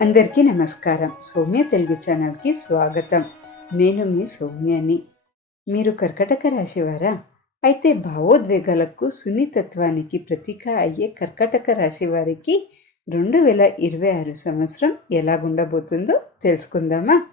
అందరికీ నమస్కారం. సౌమ్య తెలుగు ఛానల్కి స్వాగతం. నేను మీ సౌమ్యని. మీరు కర్కటక రాశివారా అయితే భావోద్వేగాలకు సున్నితత్వానికి ప్రతీక అయ్యే కర్కటక రాశి వారికి రెండు వేల ఇరవై ఆరు సంవత్సరం ఎలాగుండబోతుందో తెలుసుకుందామా?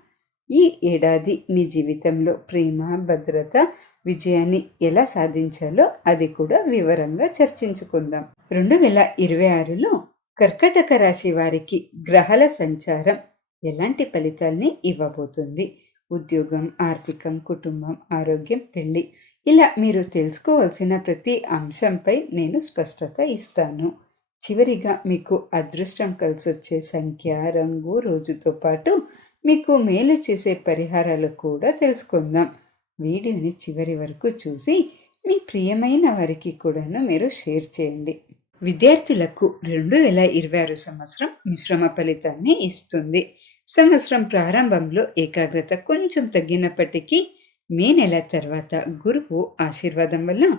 ఈ ఏడాది మీ జీవితంలో ప్రేమ భద్రత విజయాన్ని ఎలా సాధించాలో అది కూడా వివరంగా చర్చించుకుందాం. రెండు వేల ఇరవై ఆరులో కర్కటక రాశి వారికి గ్రహాల సంచారం ఎలాంటి ఫలితాల్ని ఇవ్వబోతుంది? ఉద్యోగం ఆర్థికం కుటుంబం ఆరోగ్యం పెళ్ళి ఇలా మీరు తెలుసుకోవాల్సిన ప్రతి అంశంపై నేను స్పష్టత ఇస్తాను. చివరిగా మీకు అదృష్టం కలిసి వచ్చే సంఖ్య రంగు రోజుతో పాటు మీకు మేలు చేసే పరిహారాలు కూడా తెలుసుకుందాం. వీడియోని చివరి వరకు చూసి మీ ప్రియమైన వారికి కూడాను మీరు షేర్ చేయండి. విద్యార్థులకు రెండు వేల ఇరవై ఆరు సంవత్సరం మిశ్రమ ఫలితాన్ని ఇస్తుంది. సంవత్సరం ప్రారంభంలో ఏకాగ్రత కొంచెం తగ్గినప్పటికీ మే నెల తర్వాత గురువు ఆశీర్వాదం వల్ల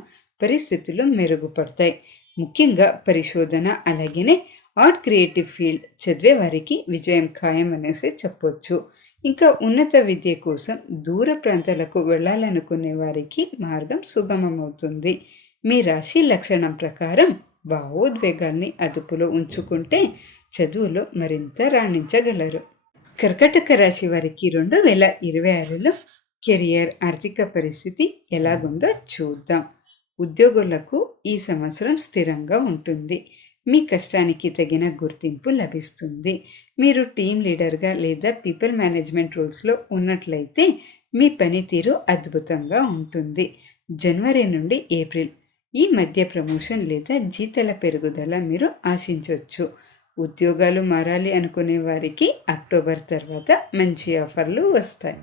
పరిస్థితులు మెరుగుపడతాయి. ముఖ్యంగా పరిశోధన అలాగనే ఆర్ట్ క్రియేటివ్ ఫీల్డ్ చదివే వారికి విజయం ఖాయం అనేసి చెప్పొచ్చు. ఇంకా ఉన్నత విద్య కోసం దూర ప్రాంతాలకు వెళ్ళాలనుకునే వారికి మార్గం సుగమమవుతుంది. మీ రాశి లక్షణం ప్రకారం భావోద్వేగాల్ని అదుపులో ఉంచుకుంటే చదువులో మరింత రాణించగలరు. కర్కటక రాశి వారికి రెండు వేల ఇరవై ఆరులో కెరియర్ ఆర్థిక పరిస్థితి ఎలాగుందో చూద్దాం. ఉద్యోగులకు ఈ సంవత్సరం స్థిరంగా ఉంటుంది. మీ కష్టానికి తగిన గుర్తింపు లభిస్తుంది. మీరు టీం లీడర్గా లేదా పీపుల్ మేనేజ్మెంట్ రోల్స్లో ఉన్నట్లయితే మీ పనితీరు అద్భుతంగా ఉంటుంది. జనవరి నుండి ఏప్రిల్ ఈ మధ్య ప్రమోషన్ లేదా జీతాల పెరుగుదల మీరు ఆశించవచ్చు ఉద్యోగాలు మారాలి అనుకునే వారికి అక్టోబర్ తర్వాత మంచి ఆఫర్లు వస్తాయి.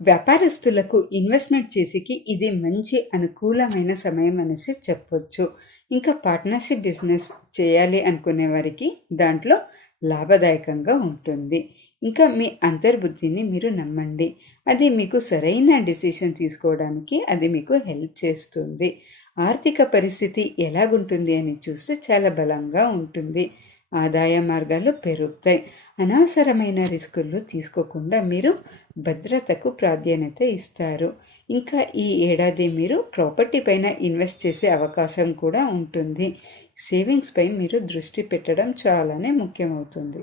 వ్యాపారస్తులకు ఇన్వెస్ట్మెంట్ చేసేకి ఇది మంచి అనుకూలమైన సమయం అనేసి చెప్పొచ్చు. ఇంకా పార్ట్నర్షిప్ బిజినెస్ చేయాలి అనుకునే వారికి దాంట్లో లాభదాయకంగా ఉంటుంది. ఇంకా మీ అంతర్బుద్ధిని మీరు నమ్మండి. అది మీకు సరైన డిసిషన్ తీసుకోవడానికి అది మీకు హెల్ప్ చేస్తుంది. ఆర్థిక పరిస్థితి ఎలాగుంటుంది అని చూస్తే చాలా బలంగా ఉంటుంది. ఆదాయ మార్గాలు పెరుగుతాయి. అనవసరమైన రిస్కులు తీసుకోకుండా మీరు భద్రతకు ప్రాధాన్యత ఇస్తారు. ఇంకా ఈ ఏడాది మీరు ప్రాపర్టీ పైన ఇన్వెస్ట్ చేసే అవకాశం కూడా ఉంటుంది. సేవింగ్స్పై మీరు దృష్టి పెట్టడం చాలానే ముఖ్యమవుతుంది.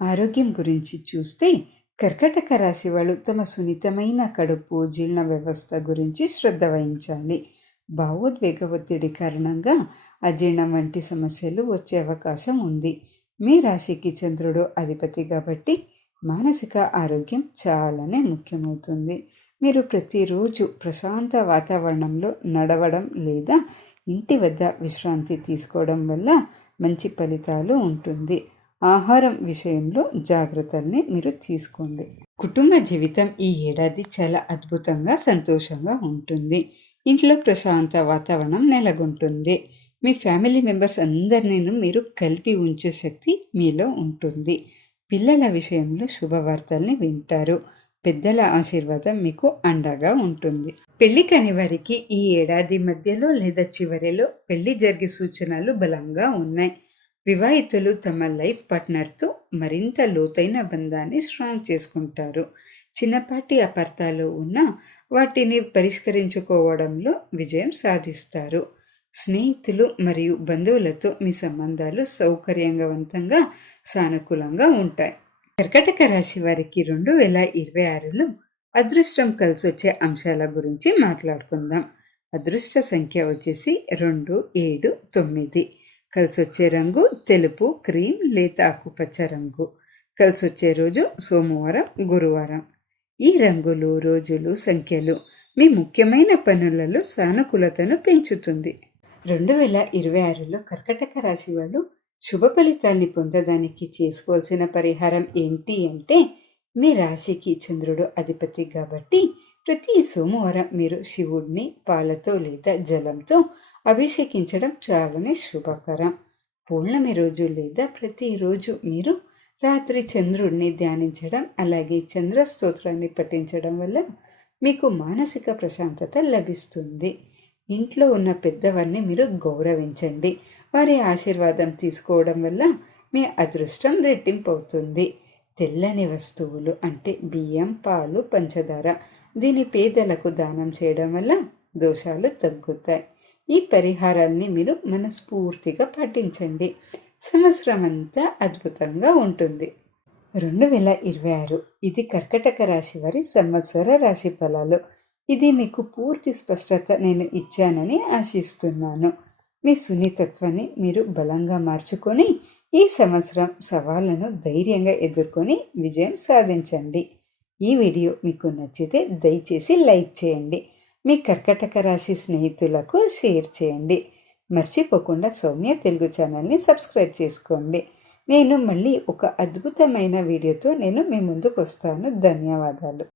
ఆరోగ్యం గురించి చూస్తే కర్కటక రాశి వాళ్ళు తమ సున్నితమైన కడుపు జీర్ణ వ్యవస్థ గురించి శ్రద్ధ వహించాలి. భావోద్వేగ ఒత్తిడి కారణంగా అజీర్ణం వంటి సమస్యలు వచ్చే అవకాశం ఉంది. మీ రాశికి చంద్రుడు అధిపతి కాబట్టి మానసిక ఆరోగ్యం చాలానే ముఖ్యమవుతుంది. మీరు ప్రతిరోజు ప్రశాంత వాతావరణంలో నడవడం లేదా ఇంటి వద్ద విశ్రాంతి తీసుకోవడం వల్ల మంచి ఫలితాలు ఉంటుంది. ఆహారం విషయంలో జాగ్రత్తల్ని మీరు తీసుకోండి. కుటుంబ జీవితం ఈ ఏడాది చాలా అద్భుతంగా సంతోషంగా ఉంటుంది. ఇంట్లో ప్రశాంత వాతావరణం నెలకొంటుంది. మీ ఫ్యామిలీ మెంబర్స్ అందరినీ మీరు కలిపి ఉంచే శక్తి మీలో ఉంటుంది. పిల్లల విషయంలో శుభవార్తల్ని వింటారు. పెద్దల ఆశీర్వాదం మీకు అండగా ఉంటుంది. పెళ్ళి కాని వారికి ఈ ఏడాది మధ్యలో లేదా చివరిలో పెళ్ళి జరిగే సూచనలు బలంగా ఉన్నాయి. వివాహితులు తమ లైఫ్ పార్ట్నర్తో మరింత లోతైన బంధాన్ని స్ట్రాంగ్ చేసుకుంటారు. చిన్నపాటి అపార్థాలు ఉన్న వాటిని పరిష్కరించుకోవడంలో విజయం సాధిస్తారు. స్నేహితులు మరియు బంధువులతో మీ సంబంధాలు సౌకర్యవంతంగా సానుకూలంగా ఉంటాయి. కర్కటక రాశి వారికి రెండు వేల ఇరవై ఆరులో అదృష్టం కలిసి వచ్చే అంశాల గురించి మాట్లాడుకుందాం. అదృష్ట సంఖ్య వచ్చేసి రెండు ఏడు తొమ్మిది. కలిసి వచ్చే రంగు తెలుపు క్రీమ్ లేత ఆకుపచ్చ రంగు. కలిసి వచ్చే రోజు సోమవారం గురువారం. ఈ రంగులు రోజులు సంఖ్యలు మీ ముఖ్యమైన పనులలో సానుకూలతను పెంచుతుంది. రెండు వేల ఇరవై ఆరులో కర్కటక రాశి వాళ్ళు శుభ ఫలితాన్ని పొందడానికి చేసుకోవాల్సిన పరిహారం ఏంటి అంటే మీ రాశికి చంద్రుడు అధిపతి కాబట్టి ప్రతి సోమవారం మీరు శివుడిని పాలతో లేదా జలంతో అభిషేకించడం చాలానే శుభకరం. పూర్ణమి రోజు లేదా ప్రతిరోజు మీరు రాత్రి చంద్రుడిని ధ్యానించడం అలాగే చంద్ర స్తోత్రాన్ని పఠించడం వల్ల మీకు మానసిక ప్రశాంతత లభిస్తుంది. ఇంట్లో ఉన్న పెద్దవారిని మీరు గౌరవించండి. వారి ఆశీర్వాదం తీసుకోవడం వల్ల మీ అదృష్టం రెట్టింపు అవుతుంది తెల్లని వస్తువులు అంటే బియ్యం పాలు పంచదార దీని పేదలకు దానం చేయడం వల్ల దోషాలు తగ్గుతాయి. ఈ పరిహారాన్ని మీరు మనస్ఫూర్తిగా పాటించండి. సంవత్సరం అంతా అద్భుతంగా ఉంటుంది. రెండు వేల ఇరవై ఆరు ఇది కర్కటక రాశి వారి సంవత్సర రాశి ఫలాలు. ఇది మీకు పూర్తి స్పష్టత నేను ఇచ్చానని ఆశిస్తున్నాను. మీ సున్నితత్వాన్ని మీరు బలంగా మార్చుకొని ఈ సంవత్సరం సవాళ్ళను ధైర్యంగా ఎదుర్కొని విజయం సాధించండి. ఈ వీడియో మీకు నచ్చితే దయచేసి లైక్ చేయండి. మీ కర్కటక రాశి స్నేహితులకు షేర్ చేయండి. మర్చిపోకుండా సౌమ్య తెలుగు ఛానల్ని సబ్స్క్రైబ్ చేసుకోండి. నేను మళ్ళీ ఒక అద్భుతమైన వీడియోతో నేను మీ ముందుకు వస్తాను. ధన్యవాదాలు.